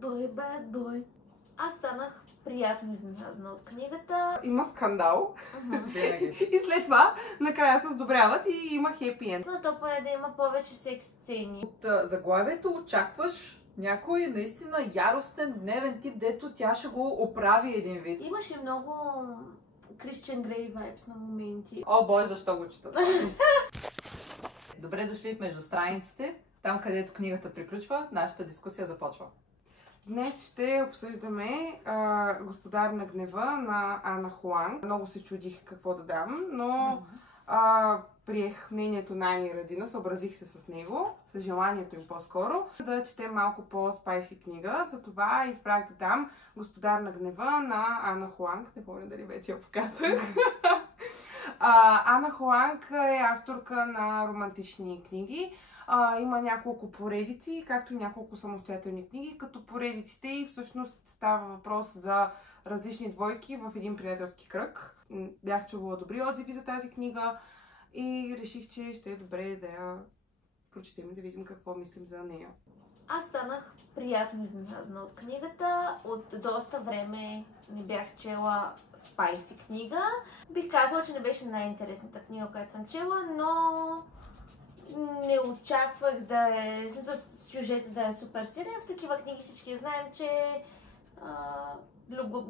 bad boy. Аз станах приятно изненадана от книгата. Има скандал. И след това накрая се сдобряват и има хепи енд. Но то поне да има повече секс сцени. От заглавието очакваш някой наистина яростен, гневен тип, дето тя ще го оправи един вид. Имаше много Кристиан Грей вайбс на моменти. О, бой, защо го чета? Добре дошли в между страниците. Там, където книгата приключва, нашата дискусия започва. Днес ще обсъждаме Господар на гнева на Ана Хуанг. Много се чудих какво да дам, но приех мнението на Ани Радина, съобразих се с него, с желанието им по-скоро, да четем малко по-спайси книга. Затова избрах да дам Господар на гнева на Ана Хуанг. Не помня дали вече я показах. Ана Хуанг е авторка на романтични книги. Има няколко поредици, както и няколко самостоятелни книги, като поредиците и всъщност става въпрос за различни двойки в един приятелски кръг. Бях чувала добри отзиви за тази книга и реших, че ще е добре да я прочетем и да видим какво мислим за нея. Аз станах приятно изненадана от книгата. От доста време не бях чела спайси книга. Бих казала, че не беше най-интересната книга, която съм чела, но не очаквах да е, сюжета да е супер силен. В такива книги всички знаем, че е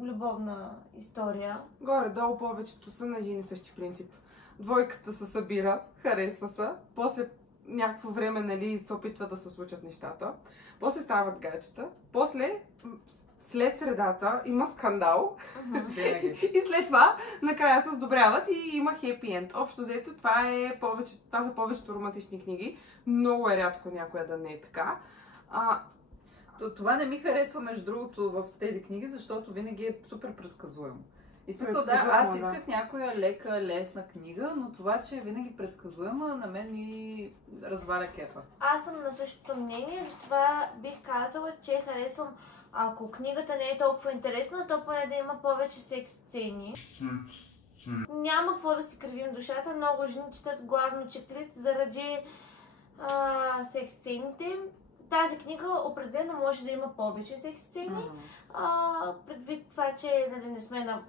любовна история. Горе-долу повечето са на един и същи принцип. Двойката се събира, харесва се, после някакво време, нали, се опитва да се случат нещата, после стават гаджета, после след средата има скандал и след това накрая се сдобряват и има хепи енд. Общо взето това са повечето романтични книги. Много е рядко някоя да не е така. Това не ми харесва, между другото, в тези книги, защото винаги е супер предсказуемо. И смисъл, да, аз исках някоя лека, лесна книга, но това, че е винаги предсказуема, на мен ми разваля кефа. Аз съм на същото мнение, затова бих казала, че харесвам, ако книгата не е толкова интересна, то поне да има повече секс сцени. Няма какво да си кривим душата, много жени четат главно чеклит заради секс сцените. Тази книга определено може да има повече секс сцени, предвид това, че нали, не сме на...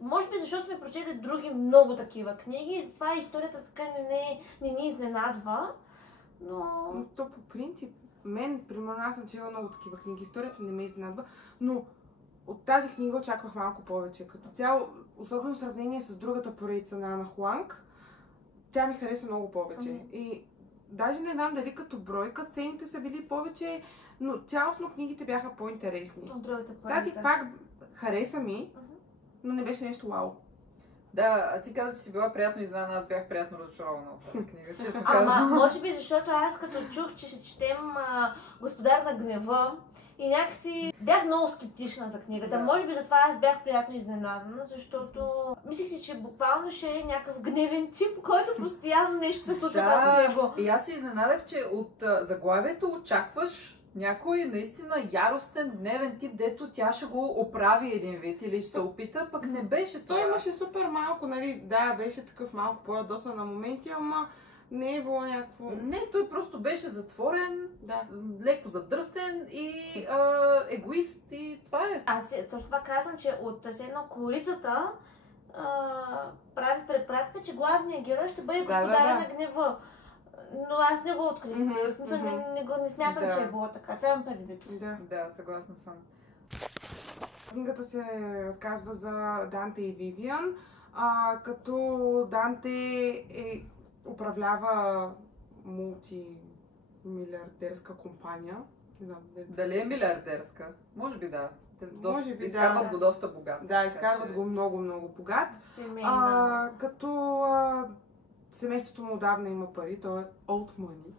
Може би защото сме прочели други много такива книги и затова историята така не ни изненадва, но... То по принцип, примерно аз съм чела много такива книги, историята не ме изненадва, но от тази книга очаквах малко повече. Като цяло, особено в сравнение с другата поредица на Ана Хуанг, тя ми хареса много повече. И даже не знам дали като бройка сцените са били повече, но цялостно книгите бяха по-интересни. Тази пак хареса ми, но не беше нещо вау. Да, ти каза, че си била приятно изненадана, аз бях приятно разочарована от тази книга, честно казвам. Може би защото аз като чух, че ще четем Господар на гнева и някакси бях много скептична за книгата. Да. Може би затова аз бях приятно изненадана, защото мислих си, че буквално ще е някакъв гневен тип, който постоянно нещо се случва с него. И аз се изненадах, че от заглавието очакваш някой наистина яростен, гневен тип, дето тя ще го оправи един вид или ще се опита, пък не беше това. Той имаше супер малко, нали, да, беше такъв малко по-ядосан на моменти, ама не е било някакво... Не, той просто беше затворен, леко задръстен и егоист и това е. Аз точно това казвам, че от едно корицата прави препратка, че главният герой ще бъде Господара на гнева. Но аз не го открих. Не смятам, че е било така. Това имам предвид. Да, съгласна съм. Книгата се разказва за Данте и Вивиан, като Данте управлява мултимилиардерска компания. Не знам. Дали е милиардерска? Може би да. Може би изкарват го доста богат. Да, изкарват го много богат. Като семейството му отдавна има пари, то е old money,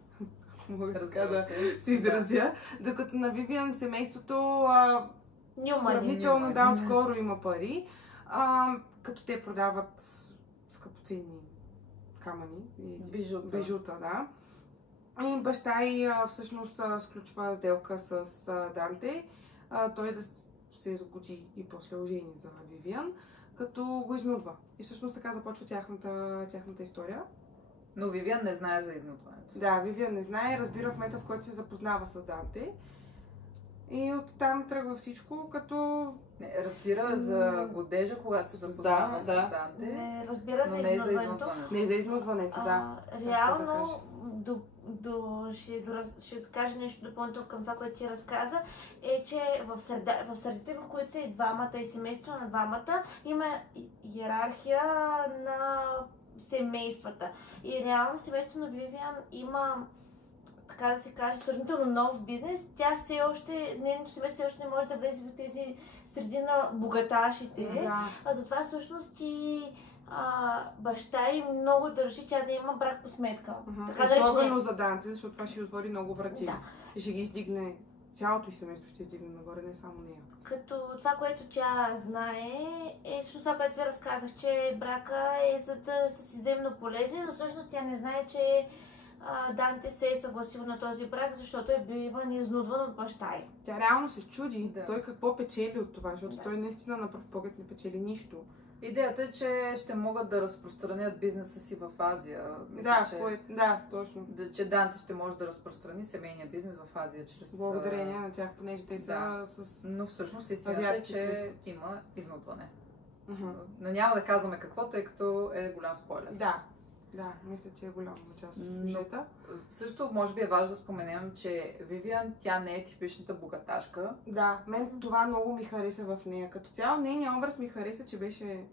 мога така да се изразя. Докато на Вивиан семейството сравнително отскоро има пари, като те продават скъпоценни камъни и бижута, да. И баща й всъщност сключва сделка с Данте, той да се сгоди и после ожени за Вивиан, като го изнудва. И всъщност така започва тяхната история. Но Вивиан не знае за изнудването. Да, Вивиан не знае, разбира в момента, в който се запознава с Данте. И оттам тръгва всичко, като... Не, разбира за годежа, когато се запознава с Данте. Не, разбира за изнудването. Не за изнудването, да. Реално, ще кажа нещо допълнително към това, което ти разказа, е, че в средите, в които са и двамата и семейството на двамата, има иерархия на семействата. И реално семейството на Вивиан има, така да се каже, сравнително нов бизнес. Тя все още, нейното семейство все още не може да влезе в тези среди на богаташите. А затова всъщност и баща и много държи тя да има брак по сметка. Особено за Данте, защото това ще отвори много врати. Да. И ще ги издигне, цялото и семейство ще издигне нагоре, не само нея. Като това, което тя знае, е също това, което ви разказах, че брака е за да са си взаимно полезни, но всъщност тя не знае, че Данте се е съгласил на този брак, защото е биван изнудван от баща й. Тя реално се чуди той какво печели от това, защото той наистина на пръв поглед не печели нищо. Идеята е, че ще могат да разпространят бизнеса си в Азия. Мисля, точно. Че Данте ще може да разпространи семейния бизнес в Азия чрез... Благодарение на тях, понеже те са с... Но всъщност истината е, че има изнудване. Но няма да казваме какво, тъй като е голям спойлер. Да, мисля, че е голяма част от сюжета. Също може би е важно да споменем, че Вивиан, тя не е типичната богаташка. Да, мен това много ми хареса в нея. Като цяло нейният образ ми хареса, че беше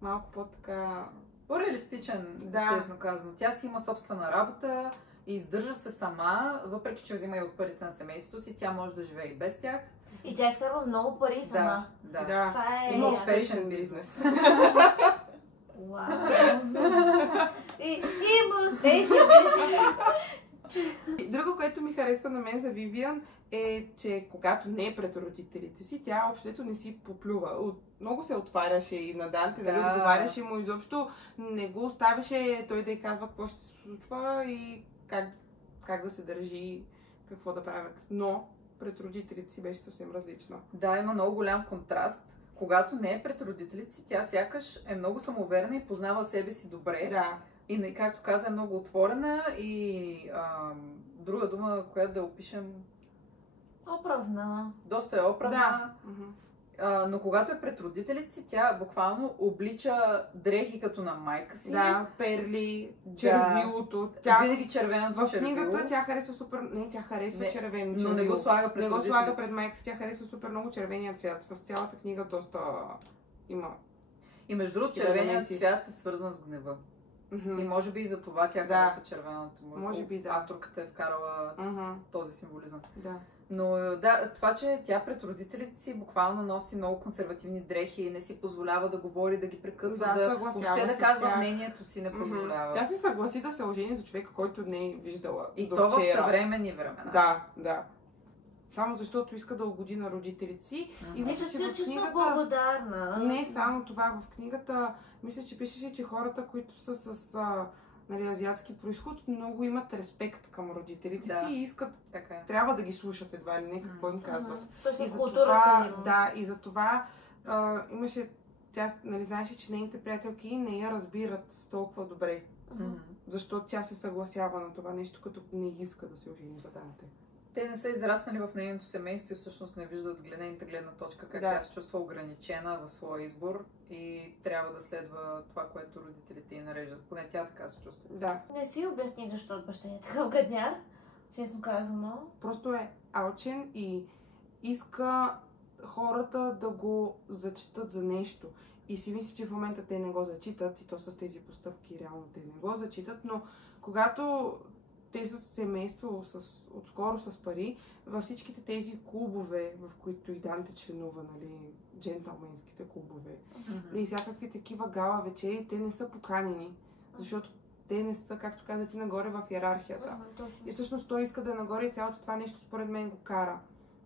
малко по-така... По-реалистичен, честно казано. Тя си има собствена работа и издържа се сама, въпреки че взима и от парите на семейството си, тя може да живее и без тях. И тя изкарва много пари сама. Да. Това е... Има успешен бизнес. Вау! Има успешен. Друго, което ми харесва на мен за Вивиан е, че когато не е пред родителите си, тя общото не си поплюва. Много се отваряше и на Данте, нали, отговаряше му, изобщо не го оставяше той да й казва какво ще се случва и как да се държи, какво да правят. Но пред родителите си беше съвсем различна. Да, има много голям контраст. Когато не е пред родителите си, тя сякаш е много самоуверена и познава себе си добре. Да. И, както каза, е много отворена и друга дума, която да опишем... Оправна. Доста е оправна. Да. Но когато е пред родителите си, тя буквално облича дрехи като на майка си. Да, перли, червилото. Винаги червеното червило. В книгата тя харесва супер... Не, тя харесва червено червило. Но не го слага пред родителите. Не го слага пред майка си, тя харесва супер много червения цвят. В цялата книга доста има. И между другото, червеният цвят е свързан с гнева. И може би и за това тя харесва червеното. Може би, да. Авторката е вкарала този символизъм. Да. Но да, това, че тя пред родителите си буквално носи много консервативни дрехи и не си позволява да говори, да ги прекъсва, въобще да казва мнението си, не позволява. Тя се съгласи да се ожени за човека, който не е виждала и то в съвременни времена. Да. Само защото иска да угоди на родителите си. И мисля, че в книгата... благодарна. Не само това. В книгата мисля, че пишеше, че хората, които са с азиатски произход, много имат респект към родителите си и искат, трябва да ги слушат едва ли не какво им казват. И за това, и за това имаше, тя знаеше, че нейните приятелки не я разбират толкова добре. Защото тя се съгласява на това нещо, като не иска да се ожени за Данте. Те не са израснали в нейното семейство и всъщност не виждат нейната гледна точка, как тя се чувства ограничена в своя избор и трябва да следва това, което родителите й нареждат. Поне тя така се чувства. Да. Не си обясни защо от баща е такъв гадняр, честно казано. Просто е алчен и иска хората да го зачитат за нещо. И си мисля, че в момента те не го зачитат и то с тези постъпки реално те не го зачитат, но когато те с семейство, отскоро с пари, във всичките тези клубове, в които и Данте членува, нали, джентълменските клубове, и всякакви такива гала вечери, те не са поканени, защото те не са, както каза ти, нагоре в иерархията. И всъщност той иска да е нагоре и цялото това нещо според мен го кара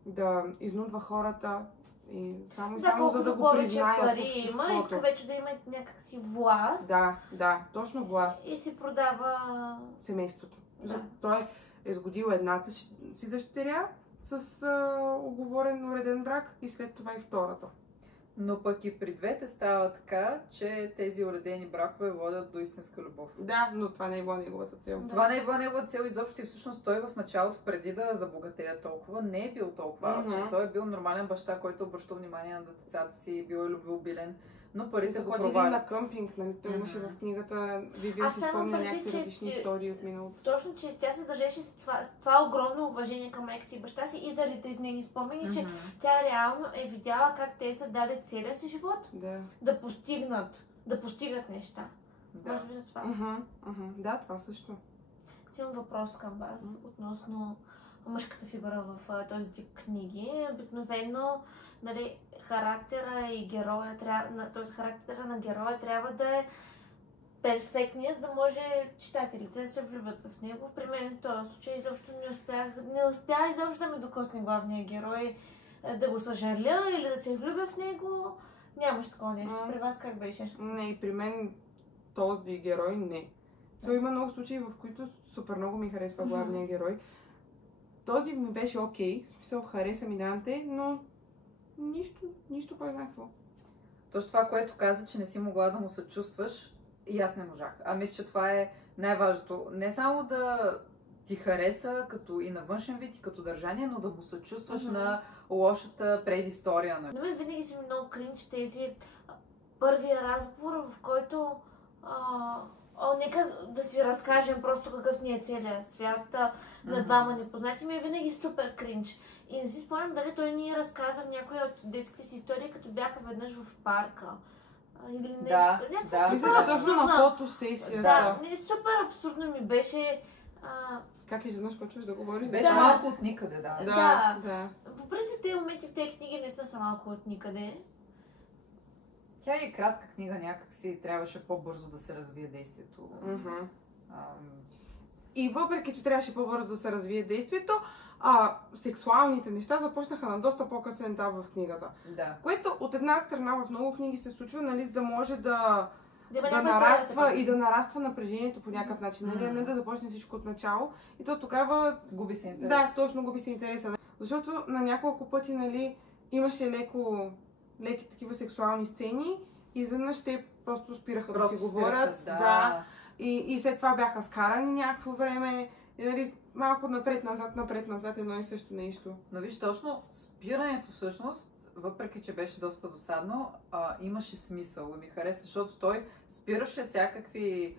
да изнудва хората и само за да го признаят в обществото. Иска вече да има някакси власт. Да, точно власт. И си продава семейството. Той е сгодил едната си дъщеря с уговорен уреден брак и след това и втората. Но пък и при двете става така, че тези уредени бракове водят до истинска любов. Да, но това не е била неговата цел. Това не е била негова цел изобщо и всъщност той в началото, преди да забогатея толкова, не е бил толкова, че той е бил нормален баща, който обръща внимание на децата си, бил е любвеобилен, но парите го провалят. На къмпинг, нали? Той имаше в книгата, Вивиан си спомня някакви различни истории от миналото. Точно, че тя се държеше с това огромно уважение към майка си и баща си и заради тези нейни спомени, че тя реално е видяла как те са дали целия си живот да постигат неща. Да. Може би за това. Да, това също. Си имам въпрос към вас относно мъжката фигура в този тип книги. Обикновено, нали, характера и героя, т.е. характера на героя трябва да е перфектния, за да може читателите да се влюбят в него. При мен в този случай изобщо не успя изобщо да ме докосне главния герой, да го съжаля или да се влюбя в него. Нямаш такова нещо. При вас как беше? Не, и при мен този герой не. Той има много случаи, в които супер много ми харесва главния герой. Този ми беше окей, хареса ми Данте, но нищо кой знае какво. Точно това, което каза, че не си могла да му съчувстваш, и аз не можах. А мисля, че това е най-важното. Не само да ти хареса като и на външен вид, и като държание, но да му съчувстваш на лошата предистория. На мен винаги си много кринч тези първия разговор, в който нека да си разкажем просто какъв ни е целият свят на двама непознати. Ми е винаги супер кринч. И не си спомням дали той ни разказа някои от детските си истории, като бяха веднъж в парка. Или нещо. Да. Точно на фотосесия. Да, супер абсурдно ми беше. Как изведнъж почваш да говориш? Беше малко от никъде, да. По принцип, тези моменти в тези книги не са малко от никъде. Тя е кратка книга, някакси трябваше по-бързо да се развие действието. И въпреки, че трябваше по-бързо да се развие действието, сексуалните неща започнаха на доста по-късен етап в книгата. Да. Което от една страна в много книги се случва, нали, за да може да нараства и да нараства напрежението по някакъв начин, нали, не да започне всичко от начало. И то тогава... Губи се интерес. Да, точно губи се интереса. Защото на няколко пъти, нали, имаше леки такива сексуални сцени и изведнъж те просто спираха да си говорят. И след това бяха скарани някакво време. И, нали, малко напред-назад, едно и също нещо. Но виж, точно спирането всъщност, въпреки че беше доста досадно, имаше смисъл и ми хареса, защото той спираше всякакви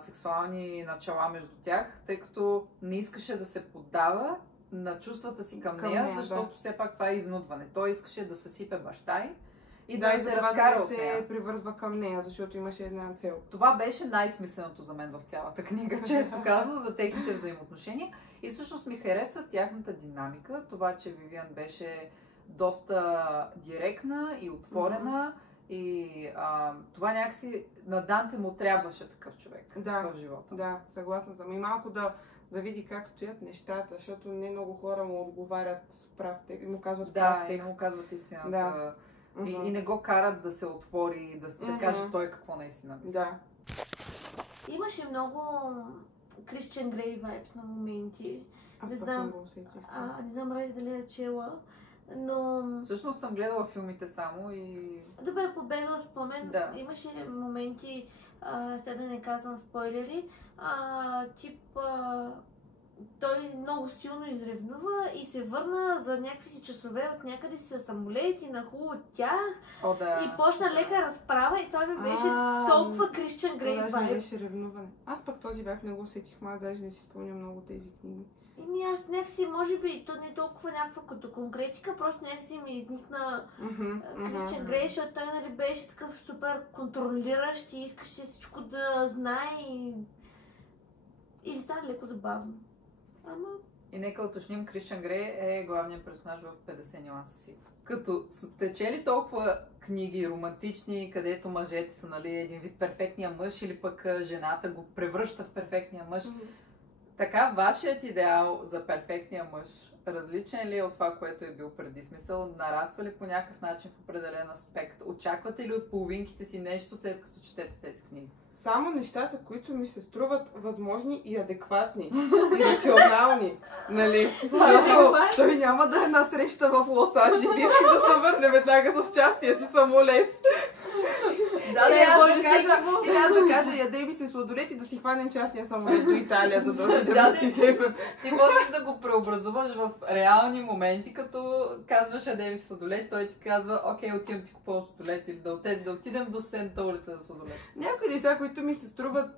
сексуални начала между тях, тъй като не искаше да се поддава на чувствата си към нея, защото все пак това е изнудване. Той искаше да съсипе баща й и да се разкара от нея. Да се привързва към нея, защото имаше една цел. Това беше най-смисленото за мен в цялата книга, често казано, за техните взаимоотношения. И всъщност ми хареса тяхната динамика, това, че Вивиан беше доста директна и отворена. И това някакси на Данте му трябваше такъв човек в живота. Да, съгласна съм. И малко да види как стоят нещата, защото не много хора му отговарят в прав текст, му казват прав текст. Да, и му казват истината. И не го карат да се отвори, да каже той какво наистина мисли. Да. Имаше много Кристиан Грей вайбс на моменти. Не знам Ради дали е чела, но... Всъщност съм гледала филмите само и... Добре, побегал спомен. Имаше моменти, сега да не казвам спойлери, той много силно изревнува и се върна за някакви си часове от някъде си със самолет и наху от тях. И почна лека разправа и той ми беше толкова Кристиан Грей вайб. Това беше ревнуване. Аз пък този вайб не го усетих, аз даже не си спомням много тези книги. Аз някакси, може би, то не е толкова някаква като конкретика, просто някакси ми изникна Кристиан Грей, защото той, нали, беше такъв супер контролиращ и искаше всичко да знае и стана леко забавно. И нека уточним, Кристиан Грей е главният персонаж в 50 нюанса си. Като сте чели толкова книги романтични, където мъжете са, нали, един вид перфектния мъж или пък жената го превръща в перфектния мъж, така вашият идеал за перфектния мъж различен ли е от това, което е бил преди? Смисъл, нараства ли по някакъв начин в определен аспект? Очаквате ли от половинките си нещо, след като четете тези книги? само нещата, които ми се струват възможни и адекватни, и рационални, нали? Защото той няма да е на среща в Лос-Анджелес и да се върне веднага с частия си самолет. И аз да кажа, яде ми се сладолет и да си хванем частния самолет до Италия, за да отидем да си тебе. Ти можеш да го преобразуваш в реални моменти, като казваш яде ми се сладолет, той ти казва, окей, отивам ти купувам сладолет или да отидем до Сената улица за сладолет. Някои неща, които ми се струват,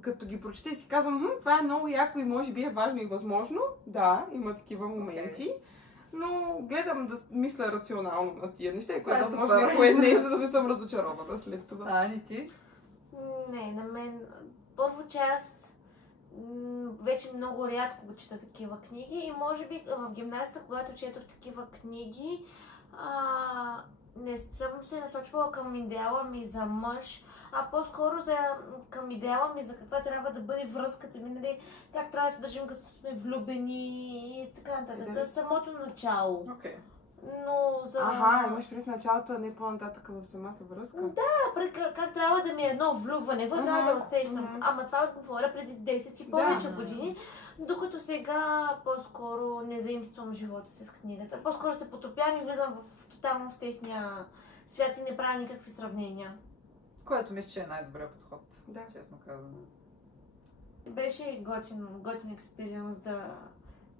като ги прочета и си казвам, това е много яко и може би е важно и възможно. Да, има такива моменти. Но гледам да мисля рационално на тия неща, което възможно някое не, за да не съм разочарована след това. Ани, ти? Не, на мен... Първо, че аз вече много рядко го чета такива книги и може би в гимназията, когато четох такива книги, не съм се насочвала към идеала ми за мъж, а по-скоро към идеала ми за каква трябва да бъде връзката ми, нали, как трябва да се държим като сме влюбени и така нататък. Това е самото начало. Okay. Но за... имаш пред началото, а не по-нататък в самата връзка? Да, как трябва да ми е едно влюбване, какво трябва да усещам. Ама това говоря преди 10 и повече години, докато сега по-скоро не заимствам живота си с книгата. По-скоро се потопявам и влизам тотално в техния свят и не правя никакви сравнения. Което мисля, че е най-добрият подход, честно казвам. Беше готин експириенс да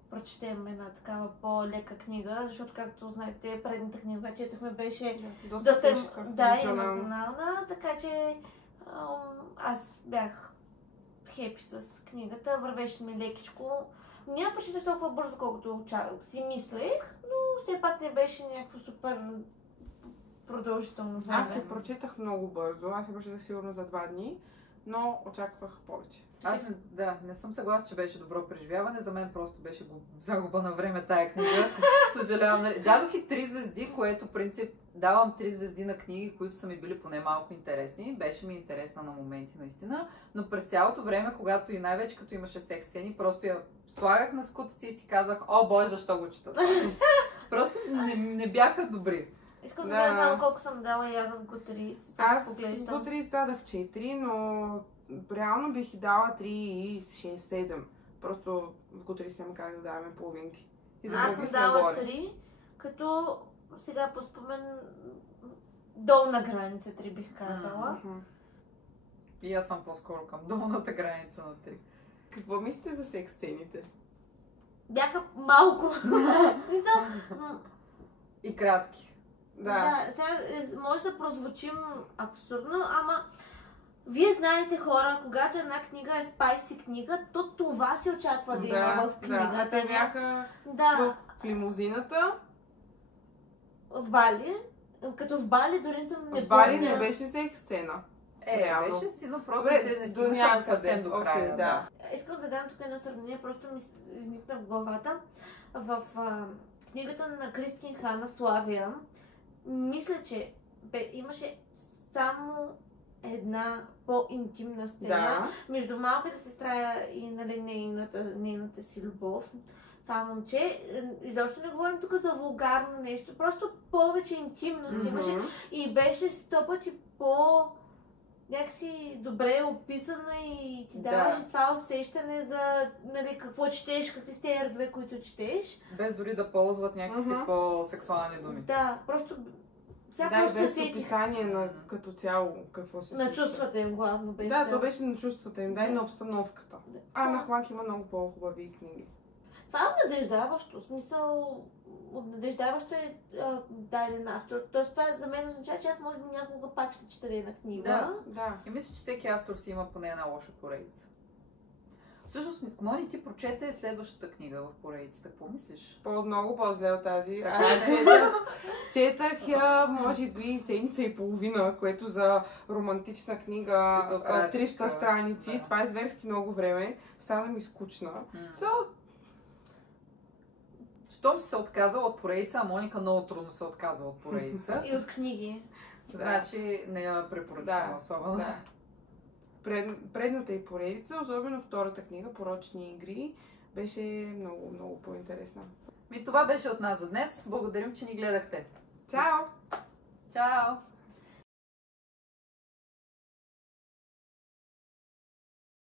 прочетем една такава по-лека книга, защото, както знаете, предната книга, която четахме, беше доста тежка, емоционална, така че аз бях хепи с книгата, вървеше ми лекичко. Няма прочетах толкова бързо, колкото си мислех, но все пак не беше някакво супер продължително време. Аз се прочетах много бързо, аз се прочетах сигурно за 2 дни, но очаквах повече. Аз не съм съгласна, че беше добро преживяване. За мен просто беше загуба на време тая книга. Съжалявам. Дадох и 3 звезди, което принцип давам 3 звезди на книги, които са ми били поне малко интересни. Беше ми интересна на моменти наистина, но през цялото време, когато и най-вече като имаше секс сцени, просто я слагах на скута си и си казах, о бой, защо го чета? Просто не бяха добри. Искам да знам колко съм дала и аз в Goodreads. Аз в Goodreads дадах 4, но реално бих и дала 3 и 6-7. Просто в Goodreads няма как да даваме половинки. Аз съм дала 3, като сега по спомен долна граница 3 бих казала. И аз съм по-скоро към долната граница на 3. Какво мислите за секс сцените? Бяха малко. И кратки. Да, сега може да прозвучим абсурдно, ама вие знаете хора, когато една книга е спайси книга, то това се очаква да има в книгата. Да, те бяха в лимузината. В Бали. Като в Бали дори съм не помня. В Бали не беше секс сцена. Беше си, но просто не стигнаха съвсем до края. Да. Искам да дам тук едно сравнение, просто ми изникна в главата. В книгата на Кристин Хана "Славия", мисля, че имаше само една по-интимна сцена между малката сестра и нейната си любов. Това момче, изобщо не говорим тук за вулгарно нещо, просто повече интимност имаше и беше 100 пъти някакси добре описана и ти даваше това усещане за какво четеш, какви сте редове, които четеш. Без дори да ползват някакви по-сексуални думи. Да, просто и без описание като цяло какво се случва. На чувствата им главно беше. Да, то беше на чувствата им, и на обстановката. Ана Хланг има много по-хубави книги. Това е обнадеждаващо. В смисъл, обнадеждаващо е даден автор. Тоест това за мен означава, че аз може би някога пак ще чета една книга. Да. И мисля, че всеки автор си има поне една лоша поредица. Всъщност, Мони, ти прочете следващата книга в поредицата. Какво мислиш? Много по-зле от тази. Четах я, може би, седмица и половина, което за романтична книга 300 страници. Да. Това е зверски много време. Стана ми скучна. Щом си се отказала от поредица, а Моника много трудно се отказва от поредица. И от книги. Значи не я препоръчвам особено. Да. Предната и поредица, особено втората книга, "Порочни игри", беше много, много по-интересна. Това беше от нас за днес. Благодарим, че ни гледахте. Чао! Чао!